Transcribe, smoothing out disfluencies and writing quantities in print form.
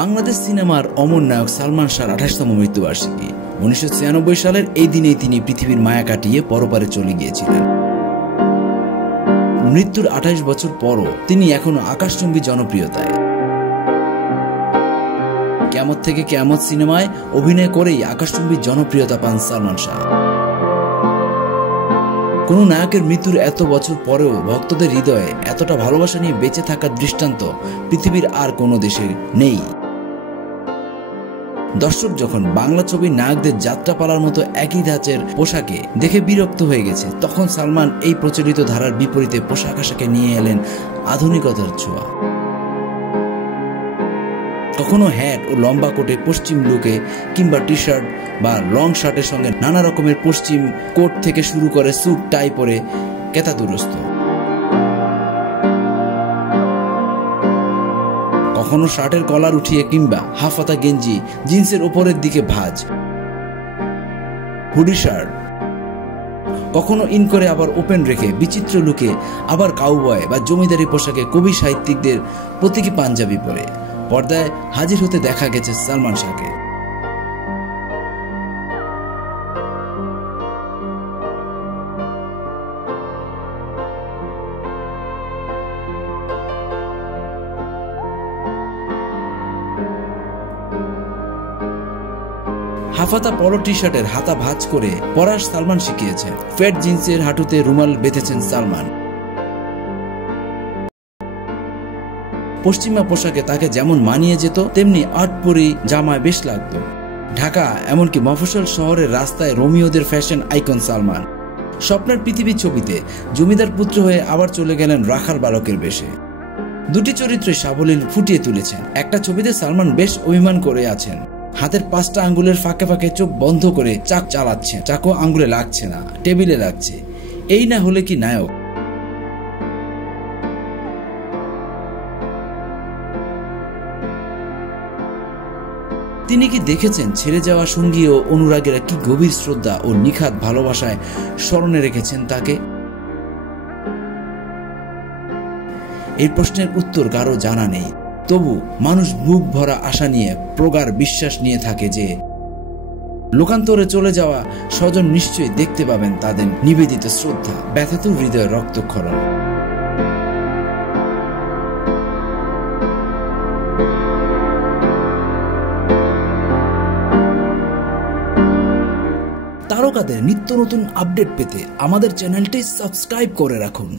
বাংলাদেশ সিনেমার অমর নায়ক সালমান শাহর 28তম মৃত্যুবার্ষিকী। 1996 সালের এই দিনেই তিনি পৃথিবীর মায়া কাটিয়ে পরপারে চলে গিয়েছিলেন। মৃত্যুর 28 বছর পরও তিনি এখনো আকাশচুম্বী জনপ্রিয়তায়। কিয়ামত থেকে কিয়ামত সিনেমায় অভিনয় করেই আকাশচুম্বী জনপ্রিয়তা পান সালমান শাহ। কোন নায়কের মৃত্যুর এত বছর পরেও ভক্তদের হৃদয়ে এতটা ভালোবাসা নিয়ে বেঁচে থাকার দৃষ্টান্ত পৃথিবীর আর কোনো দেশে নেই। দর্শক যখন বাংলা ছবির নায়কদের যাত্রাপালার মতো একই ধাঁচের পোশাকে দেখে বিরক্ত হয়ে গেছে, তখন সালমান এই প্রচলিত ধারার বিপরীতে পোশাক আশাকে নিয়ে এলেন আধুনিকতার ছোঁয়া। কখনো হ্যাট ও লম্বা কোটে পশ্চিম লুকে, কিংবা টি শার্ট বা লং শার্টের সঙ্গে নানা রকমের পশ্চিম কোট থেকে শুরু করে স্যুট টাই পরে কেতাদুরস্ত। কখনো শার্টের কলার উঠিয়ে কিংবা হাফাতা গেঞ্জি, জিন্সের ওপরের দিকে ভাঁজ, হুডি শার্ট। কখনো ইন করে আবার ওপেন রেখে বিচিত্র লুকে, আবার কাউবয় বা জমিদারি পোশাকে কবি সাহিত্যিকদের প্রতীকী পাঞ্জাবি পরে পর্দায় হাজির হতে দেখা গেছে সালমান শাহকে। হাফাতা পলো টি শার্টের হাতা ভাঁজ করে পরা সালমান শিখিয়েছেন। ফেট জিন্সের হাঁটুতে রুমাল বেঁধেছেন সালমান। পশ্চিমা পোশাকে তাকে যেমন মানিয়ে যেত, তেমনি আটপরি জামায় বেশ লাগতো। ঢাকা এমনকি মফস্বল শহরের রাস্তায় রোমিওদের ফ্যাশন আইকন সালমান। স্বপ্নের পৃথিবী ছবিতে জমিদার পুত্র হয়ে আবার চলে গেলেন রাখাল বালকের বেশে। দুটি চরিত্রে সাবলীল ফুটিয়ে তুলেছেন। একটা ছবিতে সালমান বেশ অভিমান করে আছেন, হাতের 5টা আঙ্গুলের ফাঁকে ফাঁকে চোখ বন্ধ করে চাক চালাচ্ছে। চাকু আঙ্গুলে লাগছে না, টেবিলে লাগছে। এই না হলে কি নায়ক? তিনি কি দেখেছেন ছেড়ে যাওয়া সঙ্গী ও অনুরাগীরা কি গভীর শ্রদ্ধা ও নিখাত ভালোবাসায় স্মরণে রেখেছেন তাকে? এই প্রশ্নের উত্তর কারো জানা নেই। তবু মানুষ বুক ভরা আশা নিয়ে, প্রগাঢ় বিশ্বাস নিয়ে থাকে যে লোকান্তরে চলে যাওয়া স্বজন নিশ্চয়ই দেখতে পাবেন তাদের নিবেদিত শ্রদ্ধা, ব্যথাতুর হৃদয়ের রক্তক্ষরণ। তারকাদের নিত্য নতুন আপডেট পেতে আমাদের চ্যানেলটি সাবস্ক্রাইব করে রাখুন।